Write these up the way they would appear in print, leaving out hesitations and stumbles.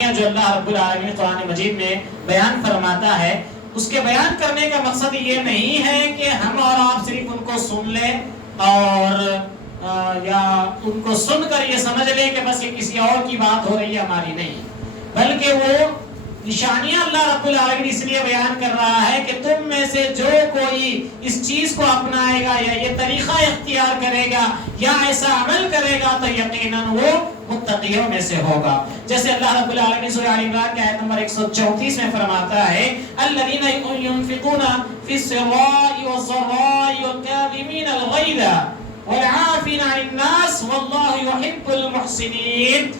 جو اللہ رب العالمین قرآن مجید میں بیان فرماتا ہے، اس کے بیان کرنے کا مقصد یہ نہیں ہے کہ ہم اور آپ صرف ان کو سن لیں اور یا ان کو سن کر یہ سمجھ لیں کہ بس یہ کسی اور کی بات ہو رہی ہے، ہماری نہیں، بلکہ وہ نشانیاں اللہ رب العالمین اس لیے بیان کر رہا ہے کہ تم میں سے جو کوئی اس چیز کو اپنائے گا یا یہ طریقہ اختیار کرے گا یا ایسا عمل کرے گا تو یقیناً وہ متقیوں میں سے ہوگا۔ جیسے اللہ رب العالمین سورہ آل عمران کے آیت نمبر 134 میں فرماتا ہے الذین ينفقون فی السراء والضراء والکاظمین الغیظ والعافین عن الناس واللہ یحب المحسنین۔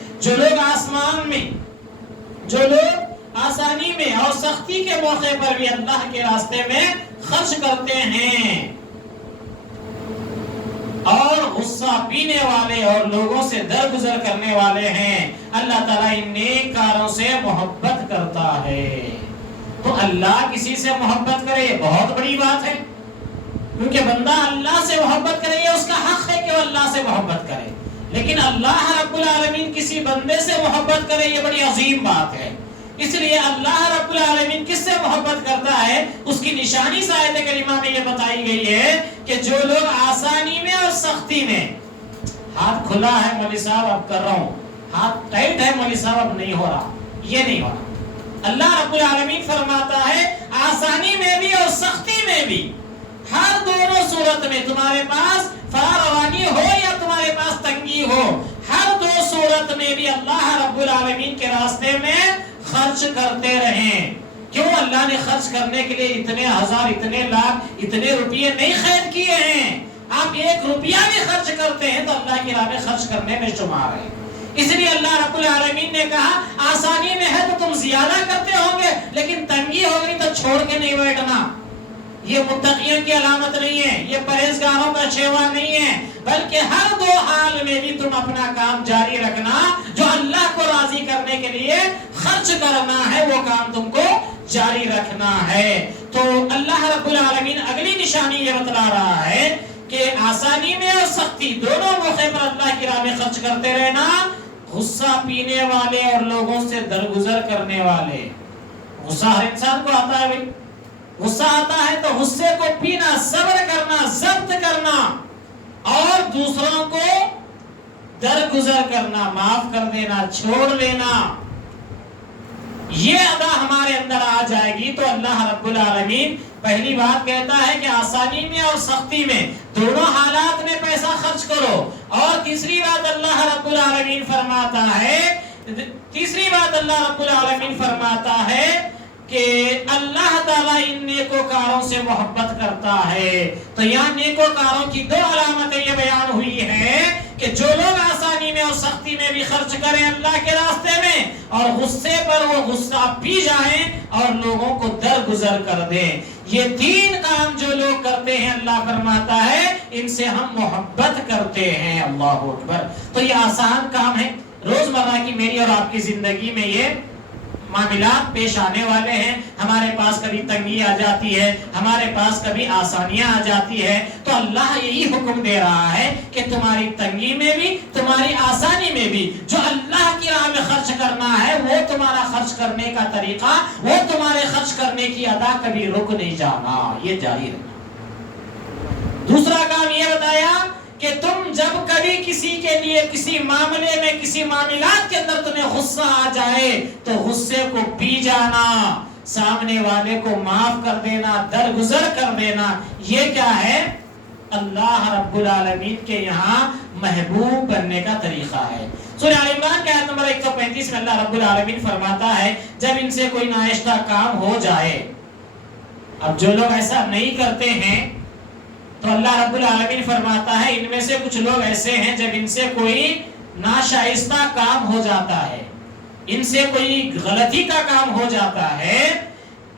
جو لوگ آسانی میں اور سختی کے موقع پر بھی اللہ کے راستے میں خرچ کرتے ہیں اور غصہ پینے والے اور لوگوں سے درگزر کرنے والے ہیں، اللہ تعالیٰ ان نیک کاروں سے محبت کرتا ہے۔ تو اللہ کسی سے محبت کرے یہ بہت بڑی بات ہے، کیونکہ بندہ اللہ سے محبت کرے یہ اس کا حق ہے کہ وہ اللہ سے محبت کرے، لیکن اللہ رب العالمین کسی بندے سے محبت کرے یہ بڑی عظیم بات ہے۔ اس لیے اللہ رب العالمین کس سے محبت کرتا ہے اس کی نشانی اس آیت کریمہ میں یہ بتائی گئی ہے کہ جو لوگ آسانی میں اور سختی میں، ہاتھ کھلا ہے مولوی صاحب اب کر رہا ہوں، ہاتھ ٹائٹ ہے مولوی صاحب اب نہیں ہو رہا، یہ نہیں ہو رہا۔ اللہ رب العالمین فرماتا ہے آسانی میں بھی اور سختی میں بھی، ہر دونوں صورت میں، تمہارے پاس فراروانی ہو یا تمہارے پاس تنگی ہو، ہر دو صورت میں بھی اللہ رب العالمین کے راستے میں خرچ کرتے رہیں۔ کیوں اللہ نے خرچ کرنے کے لیے اتنے ہزار، اتنے لاکھ، اتنے روپیے نہیں خرچ کیے ہیں؟ آپ 1 روپیہ بھی خرچ کرتے ہیں تو اللہ کی راہ میں خرچ کرنے میں شمار ہے۔ اس لیے اللہ رب العالمین نے کہا آسانی میں ہے تو تم زیادہ کرتے ہوں گے، لیکن تنگی ہو گئی تو چھوڑ کے نہیں بیٹھنا۔ یہ متقیوں کی علامت نہیں ہے، یہ پرہیزگاروں کا شیوا نہیں ہے، بلکہ ہر دو حال میں بھی تم اپنا کام جاری رکھنا، جو اللہ کو راضی کرنے کے لیے خرچ کرنا ہے وہ کام تم کو جاری رکھنا ہے۔ تو اللہ رب العالمین اگلی نشانی یہ بتلا رہا ہے کہ آسانی میں اور سختی دونوں موقع پر اللہ کی راہ میں خرچ کرتے رہنا، غصہ پینے والے اور لوگوں سے درگزر کرنے والے۔ غصہ ہر انسان کو آتا ہے بھائی، غصہ آتا ہے تو غصے کو پینا، صبر کرنا، ضبط کرنا اور دوسروں کو درگزر کرنا، معاف کر دینا، چھوڑ لینا، یہ ادا ہمارے اندر آ جائے گی تو اللہ رب العالمین پہلی بات کہتا ہے کہ آسانی میں اور سختی میں دونوں حالات میں پیسہ خرچ کرو، اور تیسری بات اللہ رب العالمین فرماتا ہے کہ اللہ تعالیٰ ان نیکوکاروں سے محبت کرتا ہے۔ تو یہاں نیکوکاروں کی 2 علامتیں یہ بیان ہوئی ہیں کہ جو لوگ آسانی میں اور سختی میں بھی خرچ کریں اللہ کے راستے میں، اور غصے پر وہ غصہ پی جائیں اور لوگوں کو درگزر کر دیں، یہ 3 کام جو لوگ کرتے ہیں اللہ فرماتا ہے ان سے ہم محبت کرتے ہیں۔ اللہ اکبر۔ تو یہ آسان کام ہے، روزمرہ کی میری اور آپ کی زندگی میں یہ معاملات پیش آنے والے ہیں۔ ہمارے پاس کبھی تنگی آ جاتی ہے، ہمارے پاس کبھی آسانیاں آ جاتی ہے، تو اللہ یہی حکم دے رہا ہے کہ تمہاری تنگی میں بھی، تمہاری آسانی میں بھی جو اللہ کی راہ میں خرچ کرنا ہے وہ تمہارا خرچ کرنے کا طریقہ، وہ تمہارے خرچ کرنے کی ادا کبھی رک نہیں جانا، یہ جاری رکھنا۔ دوسرا کام یہ بتایا کہ تم جب کبھی کسی کے لیے کسی معاملے میں، کسی معاملات کے اندر تمہیں غصہ آ جائے تو غصے کو پی جانا، سامنے والے کو معاف کر دینا، درگزر کر دینا، یہ کیا ہے؟ اللہ رب العالمین کے یہاں محبوب بننے کا طریقہ ہے۔ سورہ آل عمران کے آیت نمبر 135 میں اللہ رب العالمین فرماتا ہے جب ان سے کوئی ناشتہ کام ہو جائے، اب جو لوگ ایسا نہیں کرتے ہیں تو اللہ رب العالمین فرماتا ہے ان میں سے کچھ لوگ ایسے ہیں جب ان سے کوئی ناشائستہ کام ہو جاتا ہے، ان سے کوئی غلطی کا کام ہو جاتا ہے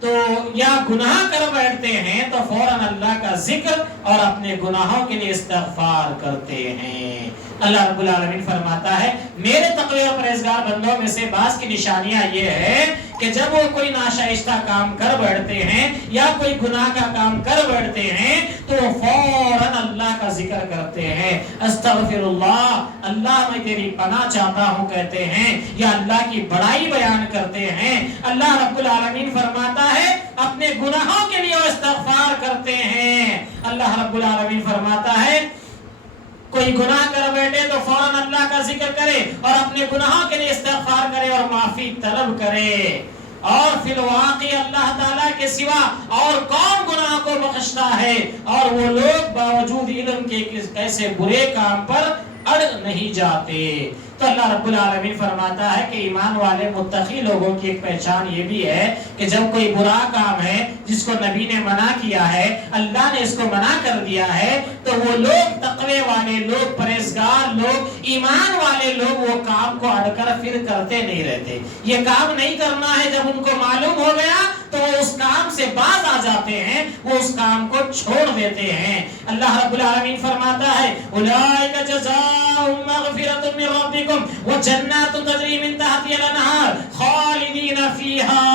تو یا گناہ کر بیٹھتے ہیں تو فوراً اللہ کا ذکر اور اپنے گناہوں کے لیے استغفار کرتے ہیں۔ اللہ رب العالمین فرماتا ہے میرے تقوی اور پرہیزگار بندوں میں سے بعض کی نشانیاں یہ ہے کہ جب وہ کوئی ناشائستہ کام کر بیٹھتے ہیں یا کوئی گناہ کا کام کر بیٹھتے ہیں تو وہ فوراً اللہ کا ذکر کرتے ہیں، استغفر اللہ، اللہ میں تیری پناہ چاہتا ہوں کہتے ہیں، یا اللہ کی بڑائی بیان کرتے ہیں۔ اللہ رب العالمین فرماتا ہے اپنے گناہوں کے لیے وہ استغفار کرتے ہیں۔ اللہ رب العالمین فرماتا ہے کوئی گناہ کر بیٹھے تو فوراً اللہ کا ذکر کرے اور اپنے گناہوں کے لیے استغفار کرے اور معافی طلب کرے، اور فی الواقع اللہ تعالیٰ کے سوا اور کون گناہ کو بخشتا ہے، اور وہ لوگ باوجود علم کے ایسے برے کام پر اڑ نہیں جاتے۔ تو اللہ رب العالمین فرماتا ہے کہ ایمان والے متقی لوگوں کی ایک پہچان یہ بھی ہے کہ جب کوئی برا کام ہے جس کو نبی نے منع کیا ہے، اللہ نے اس کو منع کر دیا ہے، تو وہ لوگ تقوی والے لوگ، پرہیزگار لوگ، ایمان والے لوگ وہ کام کو اڑ کر پھر کرتے نہیں رہتے۔ یہ کام نہیں کرنا ہے جب ان کو معلوم ہو گیا تو وہ اس کام سے باز آ جاتے ہیں، وہ اس کام کو چھوڑ دیتے ہیں۔ اللہ رب العالمین فرماتا ہے اولئک جزاؤہم مغفرۃ من ربکم وجنات تجری من تحتها الانہار خالدین فیہا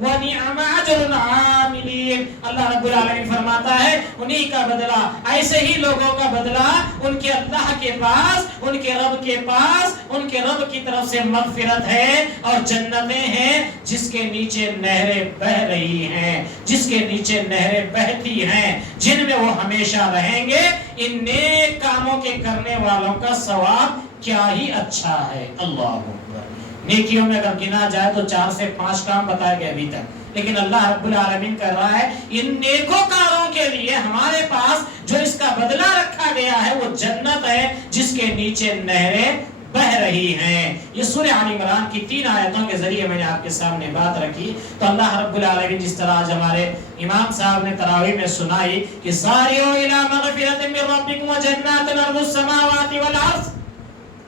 ونعم اجر العاملین۔ اللہ رب العالمین فرماتا ہے انہی کا بدلہ، ایسے ہی لوگوں کا بدلہ ان کے اللہ کے پاس، ان کے رب کے پاس، ان کے رب کی طرف سے مغفرت ہے اور جنتیں ہیں جس کے نیچے نہریں بہ رہی ہیں، جس کے نیچے نہریں بہتی ہیں، جن میں وہ ہمیشہ رہیں گے۔ ان نیک کاموں کے کرنے والوں کا ثواب کیا ہی اچھا ہے۔ اللہ اکبر۔ نیکیوں میں اگر گنا جائے تو 4 سے 5 کام بتائے گئے ابھی تک، لیکن اللہ رب العالمین کر رہا ہے ان نیکوکاروں کے لیے ہمارے پاس جو اس کا بدلہ رکھا گیا ہے وہ جنت ہے جس کے نیچے نہریں بہ رہی ہیں۔ یہ سورہ آل عمران کی 3 آیتوں کے ذریعے میں نے آپ کے سامنے بات رکھی۔ تو اللہ رب العالمین جس طرح آج ہمارے امام صاحب نے تراویح میں سنائی کہ ساریو الی مغفرۃ من ربکم وجنات ارض السماوات والارض،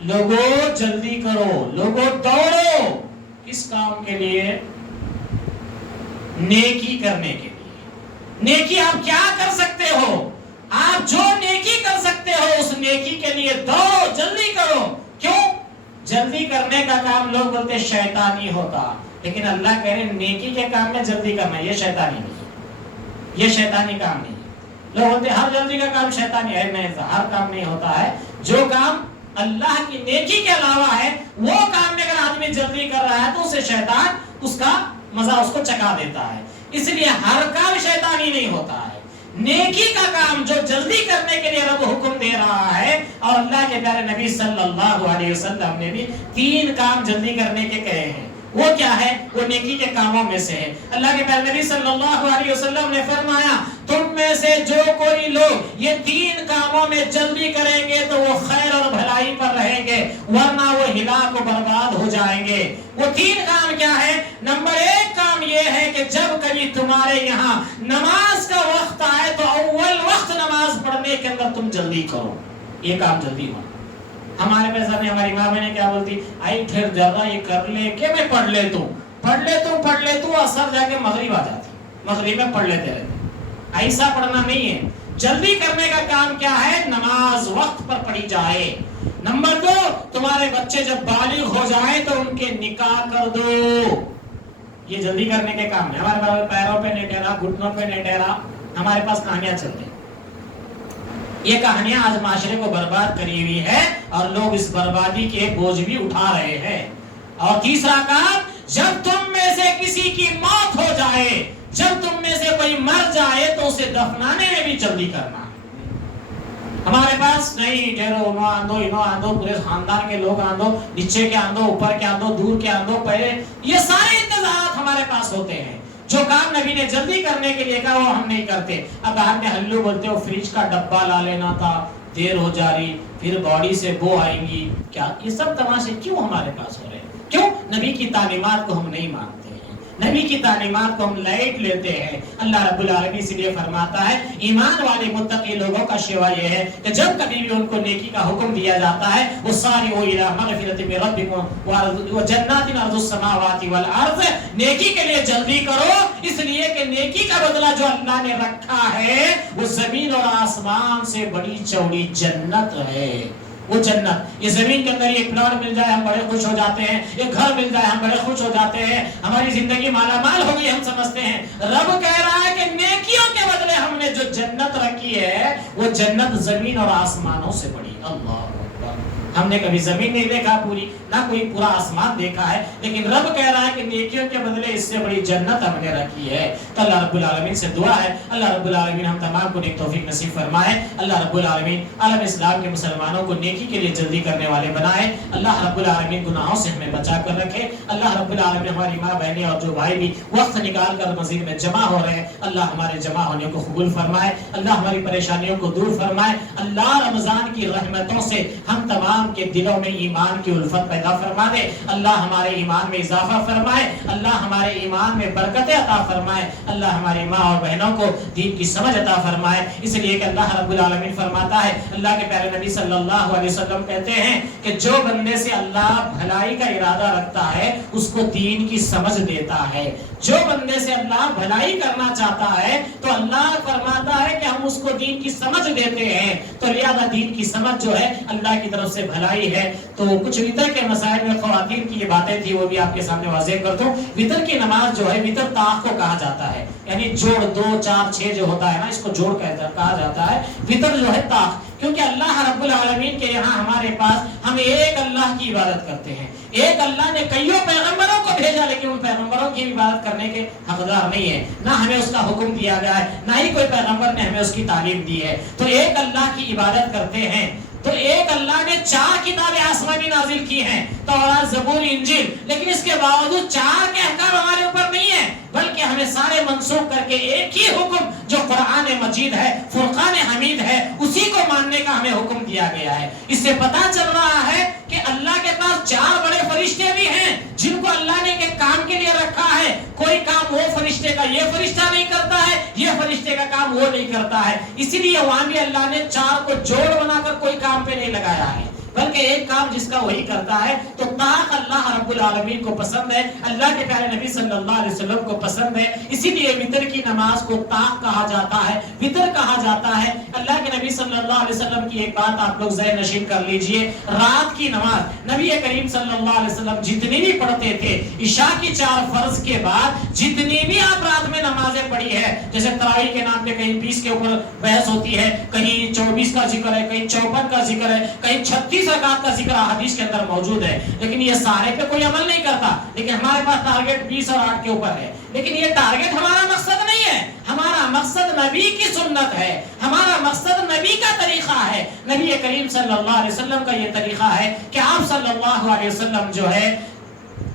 لوگوں جلدی کرو، لوگوں دوڑو، کس کام کے لیے؟ نیکی کرنے کے لیے۔ نیکی آپ کیا کر سکتے ہو؟ آپ جو نیکی کر سکتے ہو اس نیکی کے لیے دوڑو، جلدی کرو۔ کیوں؟ جلدی کرنے کا کام لوگ بولتے شیطانی ہوتا، لیکن اللہ کہہ رہے نیکی کے کام میں جلدی کرنا، یہ شیطانی نہیں، یہ شیطانی کام نہیں۔ لوگ بولتے ہر جلدی کا کام شیطانی ہے، نہیں، ہر کام نہیں ہوتا ہے۔ جو کام اللہ کی نیکی کے علاوہ ہے وہ کام میں اگر آدمی جلدی کر رہا ہے تو اسے شیطان اس کا مزہ اس کو چکا دیتا ہے۔ اس لیے ہر کام شیطانی نہیں ہوتا ہے۔ نیکی کا کام جو جلدی کرنے کے لیے رب حکم دے رہا ہے، اور اللہ کے پیارے نبی صلی اللہ علیہ وسلم نے بھی 3 کام جلدی کرنے کے کہے ہیں، وہ کیا ہے؟ وہ نیکی کے کاموں میں سے ہے۔ اللہ کے پیارے نبی صلی اللہ علیہ وسلم نے فرمایا تم میں سے جو کوئی لوگ یہ 3 کاموں میں جلدی کریں گے تو وہ خیر اور بھلائی پر رہیں گے، ورنہ وہ ہلاک و برباد ہو جائیں گے۔ وہ 3 کام کیا ہے؟ نمبر 1 کام یہ ہے کہ جب کبھی تمہارے یہاں نماز کا وقت آئے تو اول وقت نماز پڑھنے کے اندر تم جلدی کرو، یہ کام جلدی ہو۔ ہمارے پیسہ میں ہماری ماں نے کیا بولتی، آئی پھر زیادہ یہ کر لے کہ میں پڑھ لے تو اثر جا کے مغرب آ جاتی، مغرب میں پڑھ لیتے رہتے۔ ایسا پڑھنا نہیں ہے۔ جلدی کرنے کا کام کیا ہے؟ نماز وقت پر پڑھی جائے۔ نمبر 2، تمہارے بچے جب بالغ ہو جائیں تو ان کے نکاح کر دو، یہ جلدی کرنے کے کام ہے۔ ہمارے پاس پیروں پہ نہیں ٹھہرا، گھٹنوں پہ نہیں ٹھہرا، ہمارے پاس کہانیاں چلتی ہیں۔ یہ کہانیاں آج معاشرے کو برباد کری ہوئی ہے اور لوگ اس بربادی کے بوجھ بھی اٹھا رہے ہیں۔ اور تیسرا کام، جب تم میں سے کسی کی موت ہو جائے، جب تم میں سے کوئی مر جائے تو اسے دفنانے میں بھی جلدی کرنا۔ ہمارے پاس نہیں ٹھہرو، انو آندو، پورے خاندان کے لوگ آندو، نیچے کے آندو، اوپر کے آندو، دور کے آندو، پہلے، یہ سارے انتظامات ہمارے پاس ہوتے ہیں۔ جو کام نبی نے جلدی کرنے کے لیے کہا وہ ہم نہیں کرتے۔ اب بعد میں ہلو بولتے ہو فریج کا ڈبہ لا لینا تھا، دیر ہو جا رہی، پھر باڈی سے بو آئیں گی، کیا یہ سب تماشے کیوں ہمارے پاس ہو رہے ہیں؟ کیوں؟ نبی کی تعلیمات کو ہم نہیں مانتے ہیں، نبی کی تعلیمات کو ہم لائٹ لیتے ہیں۔ اللہ رب العالمین اس لیے فرماتا ہے ایمان والے متقی لوگوں کا شیوا یہ ہے کہ جب کبھی بھی ان کو نیکی کا حکم دیا جاتا ہے وہ ساری وہ الی مغفرۃ من ربکم وجنات ارض السماوات والارض، نیکی کے لیے جلدی کرو، اس لیے کہ نیکی کا بدلہ جو اللہ نے رکھا ہے وہ زمین اور آسمان سے بڑی چوڑی جنت ہے۔ وہ جنت. یہ زمین کے اندر ایک پلاٹ مل جائے ہم بڑے خوش ہو جاتے ہیں, ایک گھر مل جائے ہم بڑے خوش ہو جاتے ہیں, ہماری زندگی مالا مال ہو گئی ہم سمجھتے ہیں. رب کہہ رہا ہے کہ نیکیوں کے بدلے ہم نے جو جنت رکھی ہے وہ جنت زمین اور آسمانوں سے بڑی. اللہ اکبر. ہم نے کبھی زمین نہیں دیکھا پوری, نہ کوئی پورا آسمان دیکھا ہے, لیکن رب کہہ رہا ہے کہ نیکیوں کے بدلے اس سے بڑی جنت ہم نے رکھی ہے. تو اللہ رب العالمین سے دعا ہے, اللہ رب العالمین ہم تمام کو نیک توفیق نصیب فرمائے. اللہ رب العالمین عالم اسلام کے مسلمانوں کو نیکی کے لیے جلدی کرنے والے بنائے. اللہ رب العالمین گناہوں سے ہمیں بچا کر رکھے. اللہ رب العالمین ہماری ماں بہنیں اور جو بھائی بھی وقت نکال کر مسجد میں جمع ہو رہے ہیں, اللہ ہمارے جمع ہونے کو قبول فرمائے. اللہ ہماری پریشانیوں کو دور فرمائے. اللہ رمضان کی رحمتوں سے ہم تمام کے دلوں میں ایمان کی الفت پیدا فرما دے. اللہ ہمارے ایمان میں اضافہ فرمائے. اللہ ہمارے ایمان میں برکتیں عطا فرمائے. اللہ ہماری ماں اور بہنوں کو دین کی سمجھ عطا فرمائے. اس لیے کہ اللہ رب العالمین فرماتا ہے, اللہ کے پیارے نبی صلی اللہ علیہ وسلم کہتے ہیں کہ جو بندے سے اللہ بھلائی کا ارادہ رکھتا ہے اس کو دین کی سمجھ دیتا ہے. جو بندے سے اللہ بھلائی کرنا چاہتا ہے تو اللہ فرماتا ہے کہ ہم اس کو دین کی سمجھ دیتے ہیں. تو لہذا دین کی سمجھ جو ہے اللہ کی طرف سے بھلائی ہے. تو کچھ وتر کے مسائل میں خواتین کی یہ باتیں تھی, وہ بھی آپ کے سامنے واضح کر دوں. وتر کی نماز جو ہے وتر طاق کو کہا جاتا ہے, یعنی جوڑ 2 4 6 جو ہوتا ہے نا, اس کو جوڑ کہا جاتا ہے. وتر جو ہے طاق, کیونکہ اللہ رب العالمین کے یہاں ہمارے پاس ہم ایک اللہ کی عبادت کرتے ہیں. ایک اللہ نے کئیوں پیغمبروں کو بھیجا, لیکن ان پیغمبروں کی عبادت کرنے کے حقدار نہیں ہے, نہ ہمیں اس کا حکم دیا گیا ہے, نہ ہی کوئی پیغمبر نے ہمیں اس کی تعلیم دی ہے. تو ایک اللہ کی عبادت کرتے ہیں. تو ایک اللہ نے 4 کتابیں آسمانی نازل کی ہیں, تورات, زبور, انجیل, لیکن اس کے باوجود 4 کے احکام ہمارے اوپر نہیں ہیں, بلکہ ہمیں سارے منسوخ کر کے ایک ہی حکم جو قرآن مجید ہے, فرقان حمید ہے, اسی کو ماننے کا ہمیں حکم دیا گیا ہے. اس سے پتہ چل رہا ہے کہ اللہ کے پاس 4 بڑے فرشتے بھی ہیں جن کو اللہ نے ایک کام کے لیے رکھا ہے. کوئی کام وہ فرشتے کا یہ فرشتہ نہیں کرتا ہے, یہ فرشتے کا کام وہ نہیں کرتا ہے. اسی لیے وہاں بھی اللہ نے 4 کو جوڑ بنا کر کوئی کام پہ نہیں لگایا ہے, بلکہ ایک کام جس کا وہی کرتا ہے. تو طاق اللہ رب العالمین کو پسند ہے, اللہ کے پیارے نبی صلی اللہ علیہ وسلم کو پسند ہے. اسی لیے وتر کی نماز کو طاق کہا جاتا ہے, وتر کہا جاتا ہے. اللہ کے نبی صلی اللہ علیہ وسلم کی ایک بات آپ لوگ ذہن نشین کر لیجئے. رات کی نماز نبی کریم صلی اللہ علیہ وسلم جتنی بھی پڑھتے تھے, عشاء کی 4 فرض کے بعد جتنی بھی آپ رات میں نمازیں پڑھی ہے, جیسے تراویح کے نام پہ کہیں 20 کے اوپر بحث ہوتی ہے, کہیں 24 کا ذکر ہے, کہیں 54 کا ذکر ہے, کہیں 36 رکعت کا ذکر حدیث کے اندر موجود ہے, لیکن یہ سارے پہ کوئی عمل نہیں کرتا. لیکن ہمارے پاس ٹارگٹ 20 اور 8 کے اوپر ہے. لیکن یہ ٹارگٹ ہمارا مقصد نہیں ہے, ہمارا مقصد نبی کی سنت ہے, ہمارا مقصد نبی کا طریقہ ہے. نبی کریم صلی اللہ علیہ وسلم کا یہ طریقہ ہے کہ آپ صلی اللہ علیہ وسلم جو ہے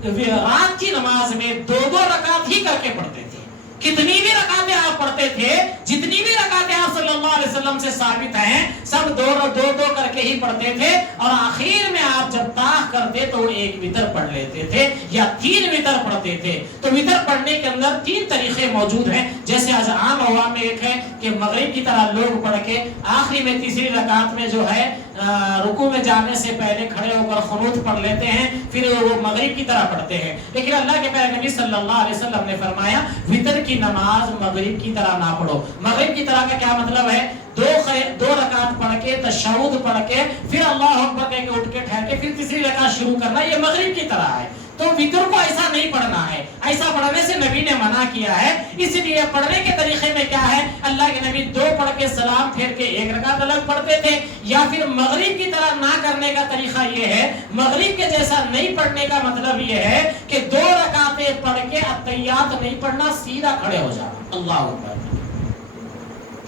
رات کی نماز میں 2 رکعت ہی کر کے پڑھتے تھے. کتنی بھی رکعتیں آپ پڑھتے تھے, جتنی بھی رکعتیں آپ صلی اللہ علیہ وسلم سے ثابت ہیں, سب 2 کر کے ہی پڑھتے تھے. اور آخر میں آپ جب طاق کرتے تو ایک وتر پڑھ لیتے تھے یا 3 وتر پڑھتے تھے. تو وتر پڑھنے کے اندر 3 طریقے موجود ہیں. جیسے آج عام عوام میں ایک ہے کہ مغرب کی طرح لوگ پڑھ کے آخری میں تیسری رکعت میں جو ہے رکوع میں جانے سے پہلے کھڑے ہو کر قنوت پڑھ لیتے ہیں, پھر وہ مغرب کی طرح پڑھتے ہیں. لیکن اللہ کے پیارے نبی صلی اللہ علیہ وسلم نے فرمایا وتر کی نماز مغرب کی طرح نہ پڑھو. مغرب کی طرح کا کیا مطلب ہے؟ 2 رکعت پڑھ کے تشہد پڑھ کے پھر اللہ اکبر کہہ کے اٹھ کے ٹھہر کے پھر تیسری رکعت شروع کرنا, یہ مغرب کی طرح ہے. تو وتر کو ایسا نہیں پڑھنا ہے, ایسا پڑھنے سے نبی نے منع کیا ہے. اس لیے پڑھنے کے طریقے میں کیا ہے, اللہ کے نبی 2 پڑھ کے سلام پھیر کے 1 رکعت الگ پڑھتے تھے. یا پھر مغرب کی طرح نہ کرنے کا طریقہ یہ ہے, مغرب کے جیسا نہیں پڑھنے کا مطلب یہ ہے کہ 2 رکعتیں پڑھ کے اتحیات نہیں پڑھنا, سیدھا کھڑے ہو جانا, اللہ اکبر.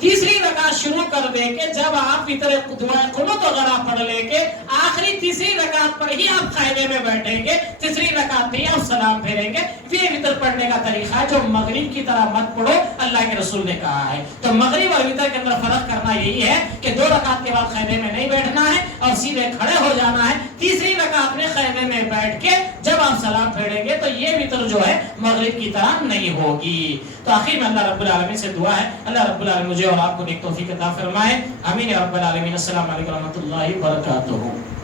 تیسری رکعت شروع کر دے کے جب آپ وتر دعا قنوت وغیرہ پڑھ لے کے آخری تیسری رکعت پر ہی آپ قاعدے میں بیٹھیں گے, تیسری رکعت میں ہی آپ سلام پھیریں گے. یہ وتر پڑھنے کا طریقہ ہے جو مغرب کی طرح مت پڑھو, اللہ کے رسول نے کہا ہے. تو مغرب اور وتر کے اندر فرق کرنا یہی ہے کہ 2 رکعت کے بعد قاعدے میں نہیں بیٹھنا ہے اور سیدھے کھڑے ہو جانا ہے. تیسری رکعت میں قاعدے میں بیٹھ کے جب آپ سلام پھیریں گے تو یہ وتر جو ہے مغرب کی طرح نہیں ہوگی. تو آخر میں اللہ رب العالمین سے دعا ہے, اللہ رب العالمین مجھے اور آپ کو نیک توفیق عطا فرمائے. آمین یا رب العالمین. السلام علیکم و رحمۃ اللہ وبرکاتہ.